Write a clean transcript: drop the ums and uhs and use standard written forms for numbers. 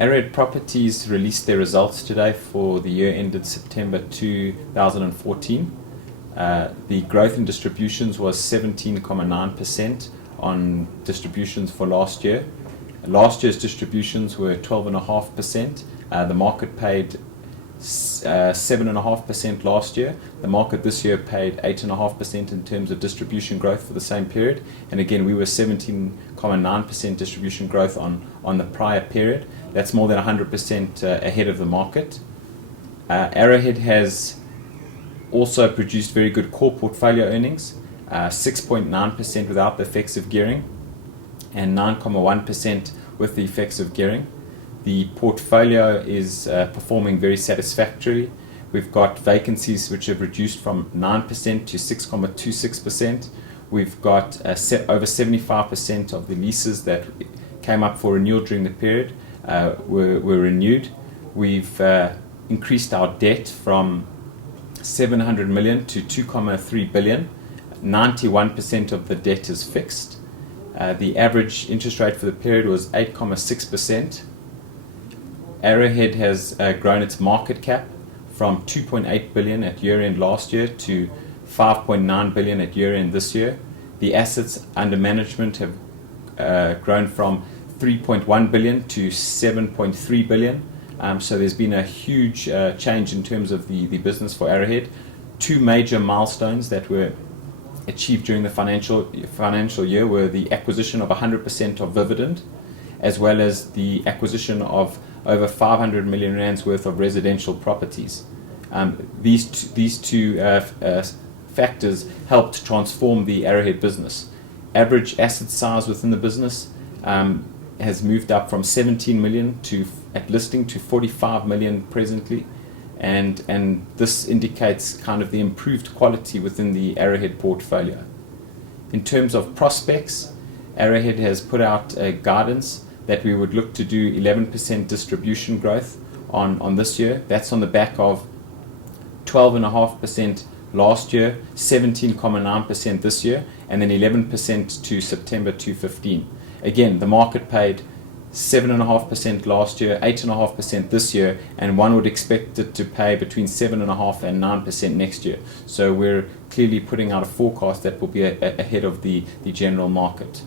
Arrowhead Properties released their results today for the year ended September 2014. The growth in distributions was 17.9% on distributions for last year. Last year's distributions were 12.5%. The market paid 7.5% last year. The market this year paid 8.5% in terms of distribution growth for the same period. And again, we were 17.9% distribution growth on the prior period. That's more than 100% ahead of the market. Arrowhead has also produced very good core portfolio earnings, 6.9% without the effects of gearing and 9.1% with the effects of gearing. The portfolio is performing very satisfactorily. We've got vacancies which have reduced from 9% to 6.26%. We've got over 75% of the leases that came up for renewal during the period were renewed. We've increased our debt from 700 million to 2.3 billion. 91% of the debt is fixed. The average interest rate for the period was 8.6%. Arrowhead has grown its market cap from 2.8 billion at year-end last year to 5.9 billion at year-end this year. The assets under management have grown from 3.1 billion to 7.3 billion. So there's been a huge change in terms of the business for Arrowhead. Two major milestones that were achieved during the financial year were the acquisition of 100% of Vividend, as well as the acquisition of over 500 million rands worth of residential properties. These two factors helped transform the Arrowhead business. Average asset size within the business has moved up from 17 million at listing to 45 million presently, and this indicates kind of the improved quality within the Arrowhead portfolio. In terms of prospects, Arrowhead has put out a guidance that we would look to do 11% distribution growth on this year. That's on the back of 12.5% last year, 17.9% this year, and then 11% to September 2015. Again, the market paid 7.5% last year, 8.5% this year, and one would expect it to pay between 7.5% and 9% next year. So we're clearly putting out a forecast that will be ahead of the general market.